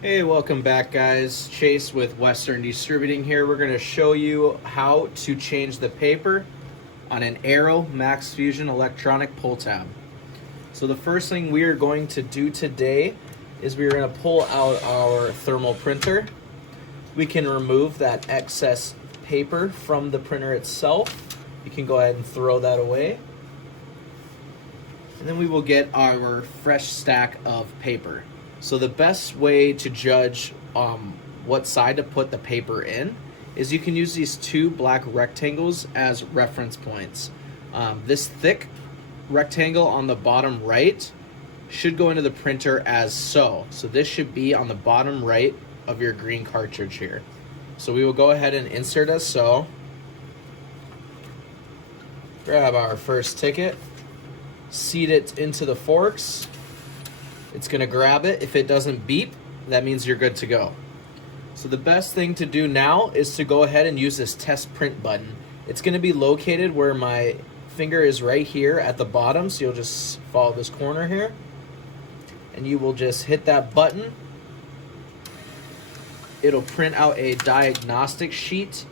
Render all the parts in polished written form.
Hey, welcome back guys. Chase with Western Distributing here. We're going to show you how to change the paper on an Aero Max Fusion electronic pull tab. So the first thing we are going to do today is we're going to pull out our thermal printer. We can remove that excess paper from the printer itself. You can go ahead and throw that away. And then we will get our fresh stack of paper. So the best way to judge what side to put the paper in is you can use these two black rectangles as reference points. This thick rectangle on the bottom right should go into the printer as so. So this should be on the bottom right of your green cartridge here. So we will go ahead and insert as so. Grab our first ticket, seat it into the forks. It's going to grab it. If it doesn't beep, that means you're good to go. So the best thing to do now is to go ahead and use this test print button. It's going to be located where my finger is right here at the bottom, so you'll just follow this corner here and you will just hit that button. It'll print out a diagnostic sheet.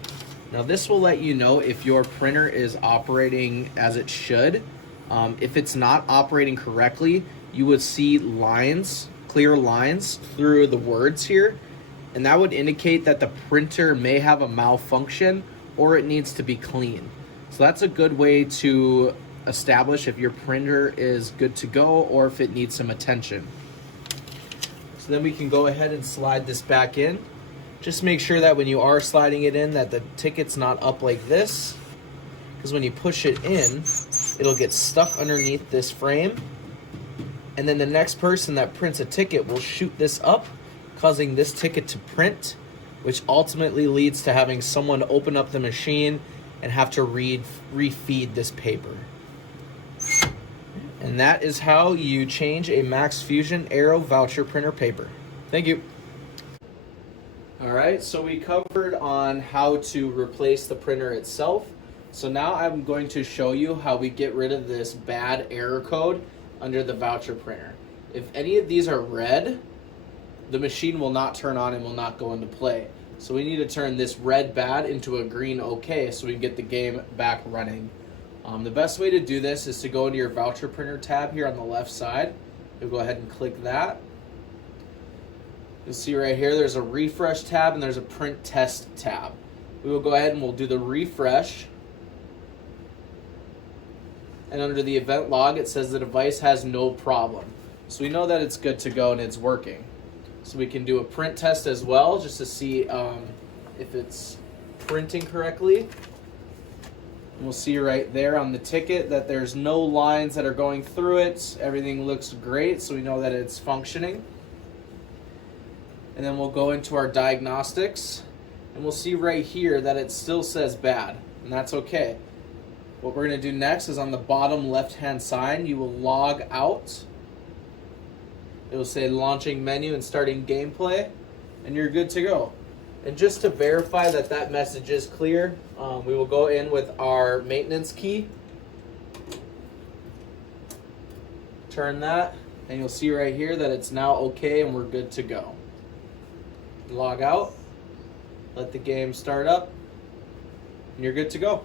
Now this will let you know if your printer is operating as it should. If it's not operating correctly, you would see lines, clear lines through the words here, and that would indicate that the printer may have a malfunction or it needs to be cleaned. So that's a good way to establish if your printer is good to go or if it needs some attention. So then we can go ahead and slide this back in. Just make sure that when you are sliding it in that the ticket's not up like this, because when you push it in, it'll get stuck underneath this frame. And then the next person that prints a ticket will shoot this up, causing this ticket to print, which ultimately leads to having someone open up the machine and have to refeed this paper. And that is how you change a Max Fusion Aero Voucher printer paper. Thank you. Alright, so we covered on how to replace the printer itself. So now I'm going to show you how we get rid of this bad error code under the voucher printer. If any of these are red, the machine will not turn on and will not go into play. So we need to turn this red bad into a green okay so we can get the game back running. The best way to do this is to go into your voucher printer tab here on the left side. You'll go ahead and click that. You'll see right here there's a refresh tab and there's a print test tab. We will go ahead and we'll do the refresh. And under the event log, it says the device has no problem. So we know that it's good to go and it's working. So we can do a print test as well, just to see if it's printing correctly. And we'll see right there on the ticket that there's no lines that are going through it. Everything looks great, so we know that it's functioning. And then we'll go into our diagnostics, and we'll see right here that it still says bad, and that's okay. What we're going to do next is on the bottom left-hand side, you will log out. It will say launching menu and starting gameplay, and you're good to go. And just to verify that that message is clear, we will go in with our maintenance key. Turn that, and you'll see right here that it's now okay and we're good to go. Log out, let the game start up, and you're good to go.